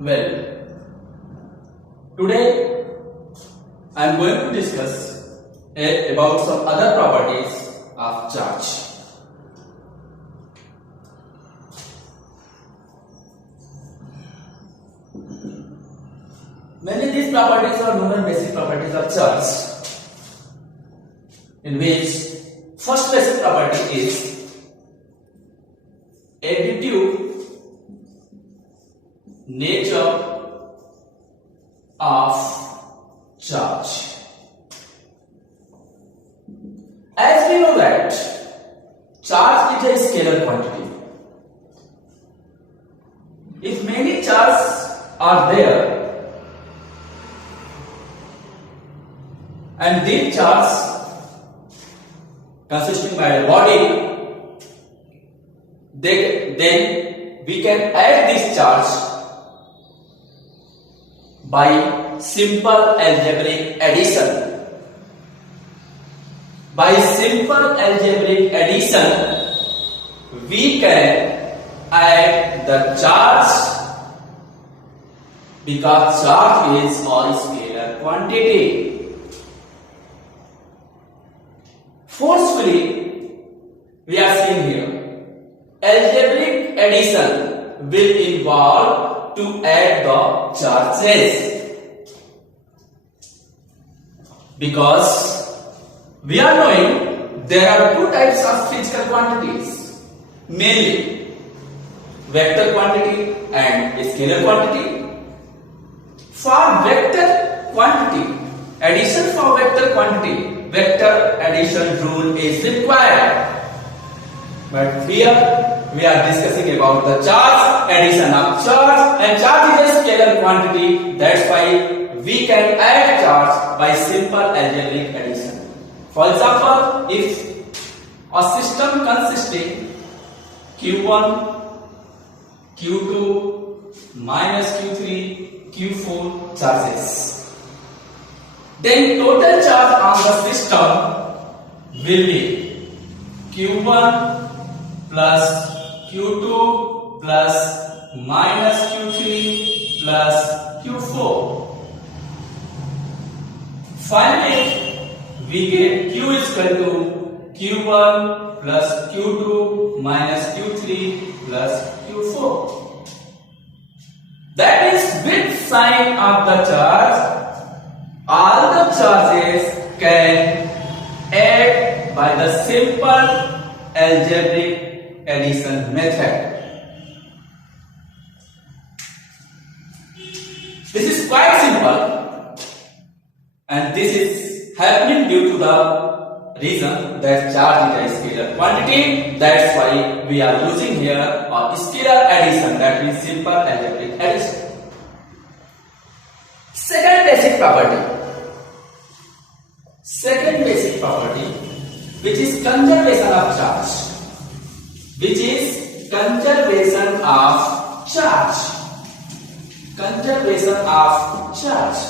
Well, today I am going to discuss about some other properties of charge. Many of these properties are known as basic properties of charge, in which first basic property is additive nature of charge. As we know that charge is a scalar quantity. If many charges are there and these charges consisting by a body, then we can add this charge by simple algebraic addition. By simple algebraic addition, we can add the charge because charge is a scalar quantity. Forcefully, we are seeing here, algebraic addition will involve to add the charges, because we are knowing there are two types of physical quantities, mainly vector quantity and scalar quantity. For vector quantity, addition for vector quantity, vector addition rule is required. But here we are discussing about the charge, addition of charge, and charge is a scalar quantity. That's why we can add charge by simple algebraic addition. For example, if a system consisting Q1, Q2 minus Q3, Q4 charges, then total charge on the system will be Q1 plus Q2 plus minus Q3 plus Q4. Finally, we get Q is equal to Q1 plus Q2 minus Q3 plus Q4. That is, with sign of the charge, all the charges can add by the simple algebraic addition method. This is quite simple, and this is happening due to the reason that charge is a scalar quantity. That's why we are using here a scalar addition, that means simple algebraic addition. Second basic property, which is conservation of charge. Conservation of charge.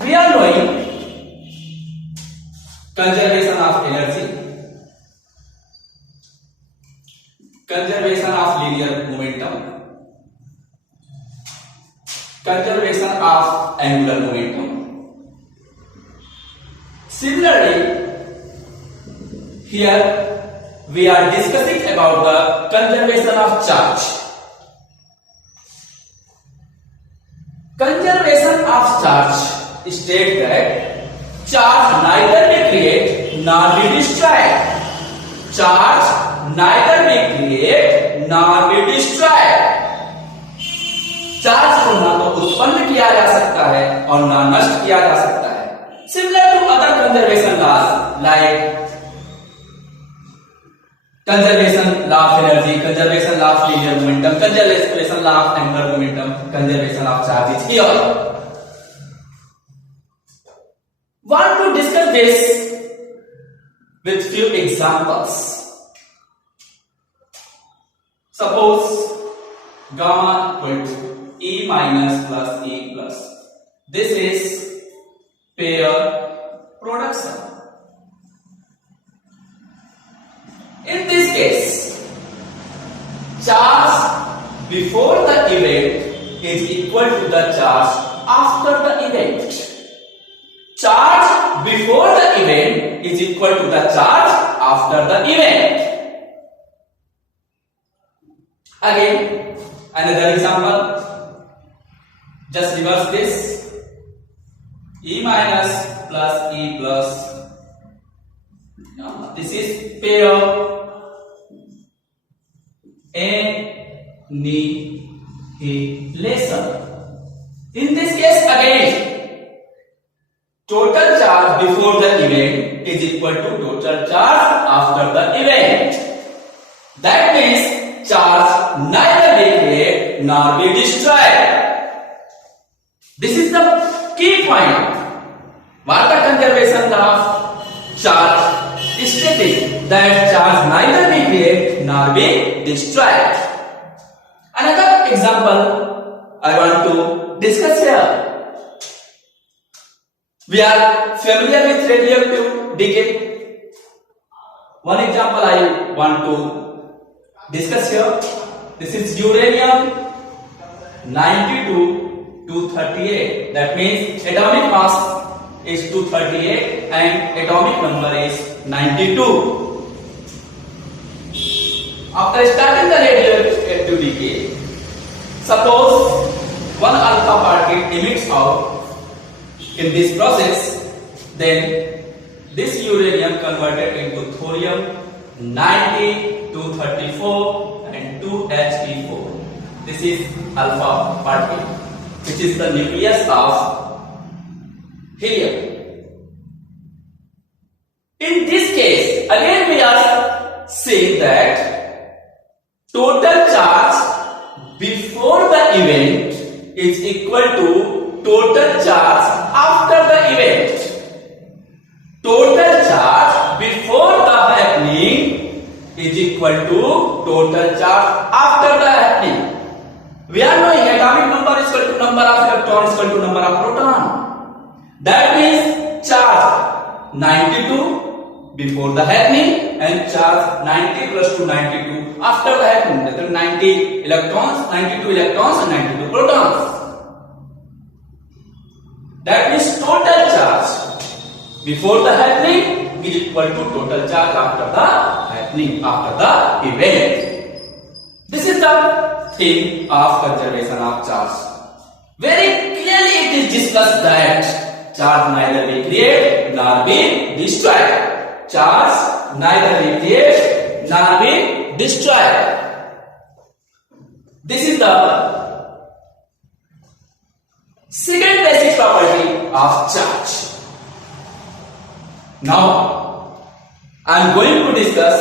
We are knowing conservation of energy, conservation of linear momentum, conservation of angular momentum. Similarly, here we are discussing about the conservation of charge. Conservation of charge states that charge neither may create nor be destroyed. Charge neither may create nor be destroyed. Charge को ना तो उत्पन्न किया जा सकता है और ना नष्ट किया जा सकता है. Similar to other conservation laws like conservation law of energy, conservation law of linear momentum, conservation law of angular momentum, conservation of charge is here. Want to discuss this with few examples. Suppose gamma equal to E minus plus E plus. This is pair production. In this case, charge before the event is equal to the charge after the event. Charge before the event is equal to the charge after the event. Again, another example. Just reverse this. E minus plus E plus. This is pair annihilation. In this case, again, total charge before the event is equal to total charge after the event. That means charge neither be created nor be destroyed. This is the key point. What the conservation of charge is stating, that charge neither be created nor be destroyed. Another example I want to discuss here. We are familiar with radioactive decay. One example I want to discuss here. This is uranium 92-238. That means atomic mass is 238 and atomic number is 92. After starting the radioactive decay, suppose one alpha particle emits out in this process, then this uranium converted into thorium 90-234 and 2He4. This is alpha particle, which is the nucleus of helium. In this case, again we are saying that total charge before the event is equal to total charge after the event. Total charge before the happening is equal to total charge after the happening. We are knowing atomic number is equal to number of electrons is equal to number of proton. That means charge 92 before the happening and charge 90 plus 292 after the happening. That is 90 electrons, 92 electrons and 92 protons. That means total charge before the happening is equal to total charge after the happening, after the event. This is the thing of conservation of charge. Very clearly it is discussed that charge neither be created nor be destroyed. Charge neither be created nor be destroyed. This is the second basic property of charge. Now I am going to discuss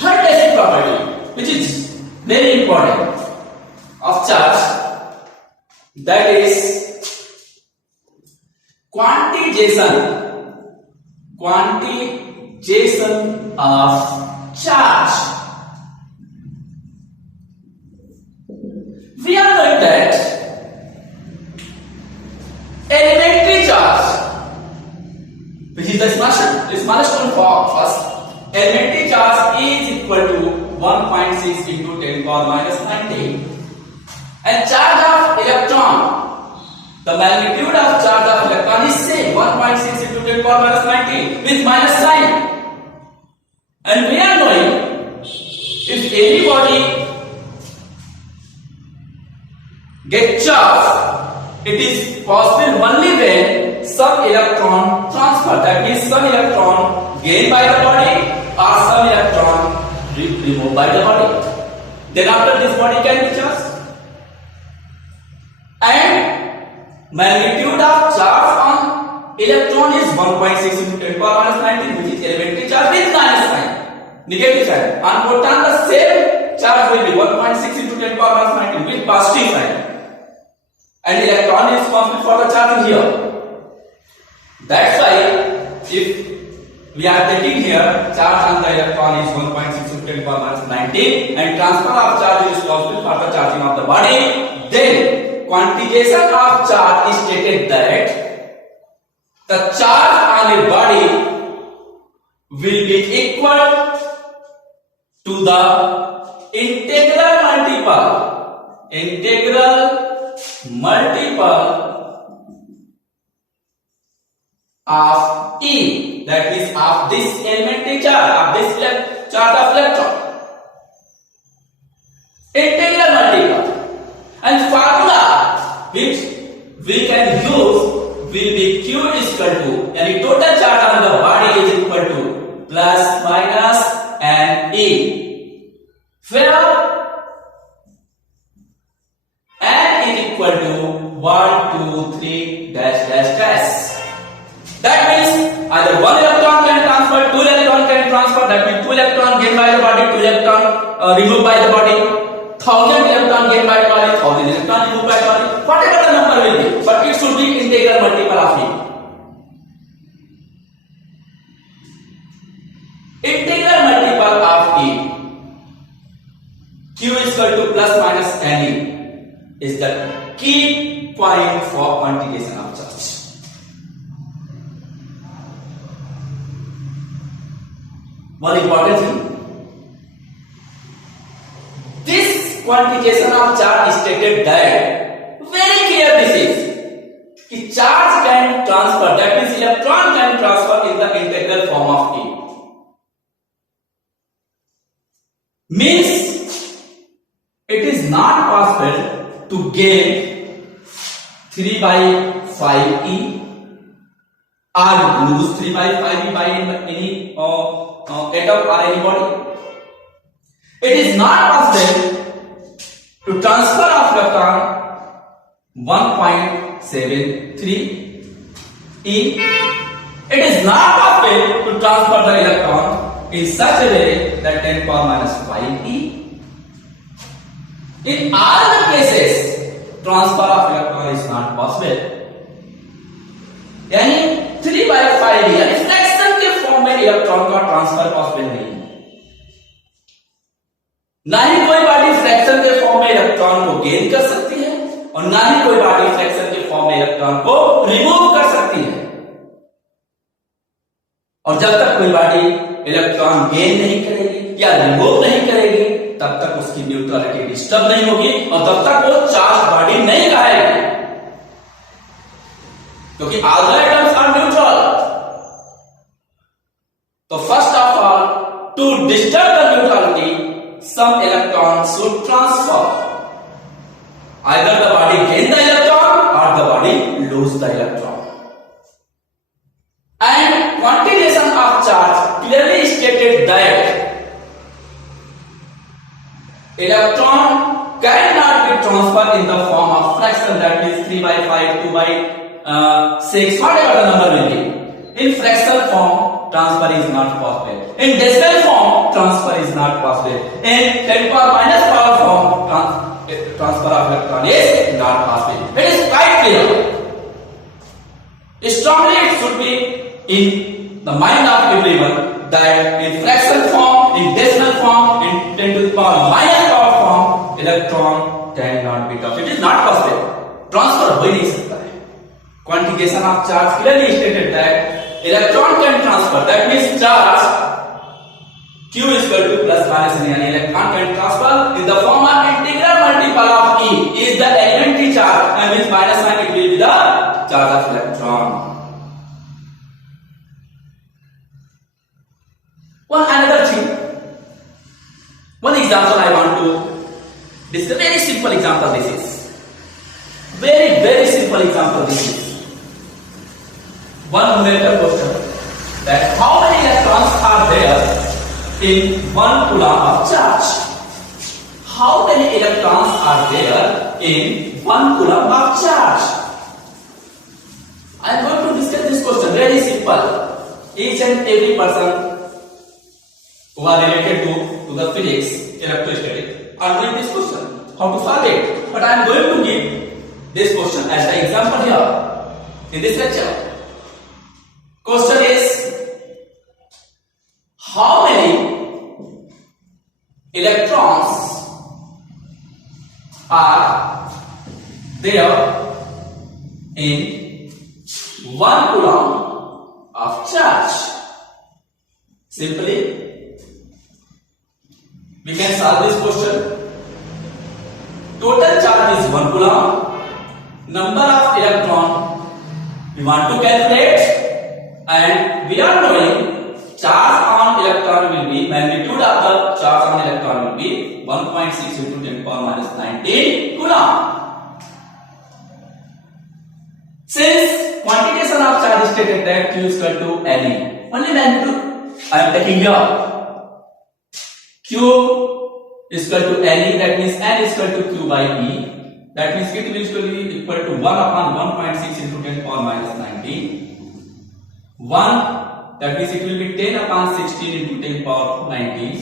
third basic property, which is very important of charge, that is quantization of charge. We are knowing that elementary charge, which is the smallest one first, elementary charge is equal to 1.6 into 10 power minus 19, and charge of electron, the magnitude of charge of electron is same, 1.6 into 10 power minus 19 with minus sign. And we are knowing if any body gets charge, it is possible only when some electron transfer, that means some electron gained by the body or some electron removed by the body. Then after this body can be charged. And magnitude of charge on electron is 1.6 into 10 power minus 19, which is elementary charge with minus sign, negative sign. On proton the same charge will be 1.6 into 10 power minus 19 with positive sign. And electron is responsible for the charging here. That's why if we are taking here charge on the electron is 1.6 into 10 power minus 19 and transfer of charge is responsible for the charging of the body, then quantization of charge is stated that the charge on a body will be equal to the integral multiple of E, that is of this elementary charge, of this charge of electron. Integral multiple, and formula which we can use will be Q is equal to, and the total charge on the body is equal to plus minus and E, where n is equal to 1 2 3 dash dash dash. That means either one electron can transfer, two electron can transfer. That means 2 electron gained by the body, 2 electron removed by the body. 1000 electron gained by the body, 1000 electron removed by the body. Whatever the number will be, but it should be integral multiple of E. Integral multiple of E. Q is equal to plus minus Ne is the key point for quantification of charge. One important thing, this quantification of charge is stated that very clear this is कि charge can transfer, that means electron can transfer in the integral form of E. Means it is not possible to gain 3 by 5E or lose 3 by 5E by any atom or any body. It is not possible to transfer of electron 1.73 E. It is not possible to transfer the electron in such a way that 10 power minus 5 E. In all the cases, transfer of electron is not possible. यानी 3 by 5 यानी fraction के form में electron का transfer possible नहीं है, ना ही कोई body fraction के फॉर्म में इलेक्ट्रॉन को गेन कर सकती है और ना ही कोई बॉडी फ्रैक्शन के फॉर्म में इलेक्ट्रॉन को रिमूव कर सकती है. और जब तक कोई बॉडी इलेक्ट्रॉन गेन नहीं करेगी या रिमूव नहीं करेगी तब तक उसकी न्यूट्रलिटी डिस्टर्ब नहीं होगी और तब तक वो चार्ज बॉडी नहीं कहेगी, क्योंकि all the atoms are neutral. तो first of all, to disturb the neutrality some electron should transfer. Either the body gain the electron or the body lose the electron. And quantization of charge clearly stated that electron cannot be transferred in the form of fraction, that means 3 by 5, 2 by 6, whatever the number will be. In fractional form, transfer is not possible. In decimal form, transfer is not possible. In 10 power minus power form, transfer of electron is not possible. It is quite clear. Strongly it should be in the mind of everyone that in fractional form, in decimal form, in 10 to the power minus power form, electron cannot be transferred. It is not possible. Transfer हो ही नहीं सकता है. Quantification of charge clearly stated that electron can transfer. That means charge Q is equal to plus minus n, यानी electron can transfer in the form of integral multiple of E is the elementary charge, and with minus sign it will be the charge of electron. Another thing, one example I want to discuss. Very simple example this is. Very simple example this is. One numerical question that how many electrons are there in 1 coulomb of charge? How many electrons are there in 1 coulomb of charge? I am going to discuss this question. Very simple. Each and every person who are related to the physics, electrostatic, are doing this question, how to solve it. But I am going to give this question as the example here in this lecture. Question is, how many electrons are there in 1 coulomb of charge? Simply, we can solve this question. Total charge is 1 coulomb. Number of electron we want to calculate, and we are knowing charge on electron will be, magnitude of the charge on electron will be 1.6 into 10 power minus 19 coulomb. Since quantitation of charge is stated that Q is equal to Ne, only magnitude I am taking here. Q is equal to Ne, that means N is equal to Q by E. That means it will be equal to 1 upon 1.6 into 10 power minus 19. 1, that means it will be 10 upon 16 into 10 power 19.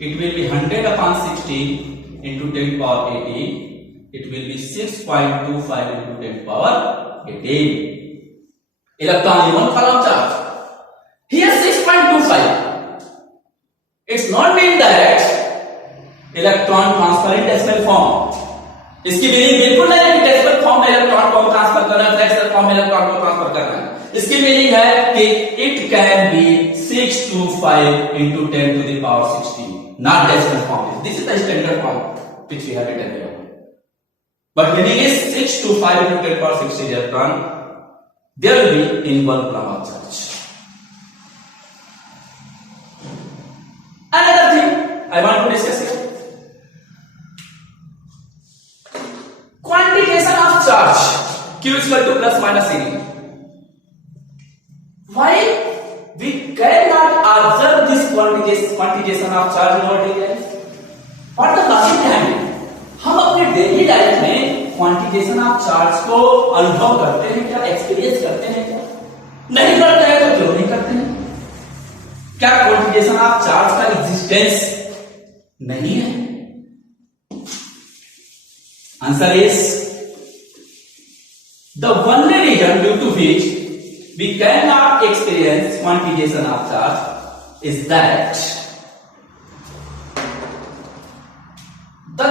It will be 100 upon 16 into 10 power 18. It will be 6.25 into 10 power 18. Electron in 1 coulomb charge. Here 6.25. It's not mean that electron transfer in decimal form. इसकी meaning बिल्कुल नहीं है कि decimal form में electron को transfer करना है, fractional form में इलेक्ट्रॉन को ट्रांसफर करना है. इसकी मीनिंग है कि it can be 625 into 10 to the power 16, not decimal form. This is the standard form which we have written here. But meaning is 625 into 10 power 16 electron there will be in 1 coulomb of charge. Another thing I want to discuss here. Quantitation of charge Q is equal to plus minus Ne. Why we cannot observe this quantitation of charge in our daily life? What the logic behind it? हम अपने daily life में quantitation of charge को अनुभव करते हैं क्या, experience करते हैं क्या? नहीं करते हैं तो क्यों नहीं करते हैं? क्या क्वांटिटेशन ऑफ चार्ज का एग्जिस्टेंस नहीं है? Answer is the only reason due to which we cannot experience quantitation of charge is that the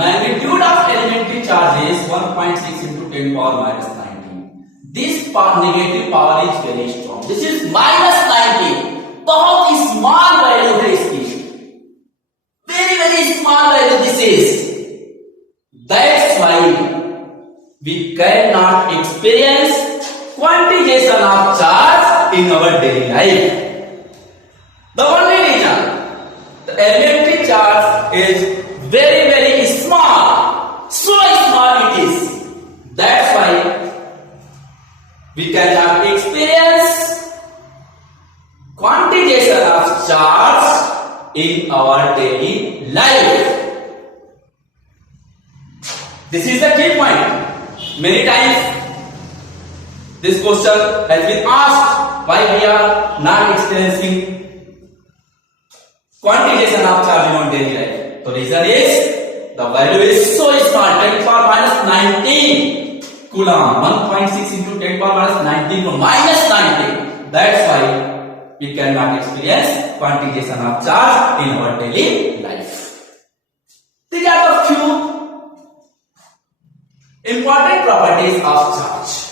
magnitude of elementary charge is 1.6 into 10 power minus 19. This negative power is very strong. This is minus 19. बहुत small value है इसकी. Very small value this is. That's why we cannot experience quantization of charge in our daily life. The only reason the elementary charge is very small, so small it is. That's why we cannot experience quantization of charge in our daily life. This is the key point. Many times this question has been asked, why we are not experiencing quantization of charge in our daily life. The reason is the value is so small, 10 power minus 19 coulomb, 1.6 into 10 power minus 19 to minus 19. That's why we cannot experience quantization of charge in our daily life. These are the few important properties of charge.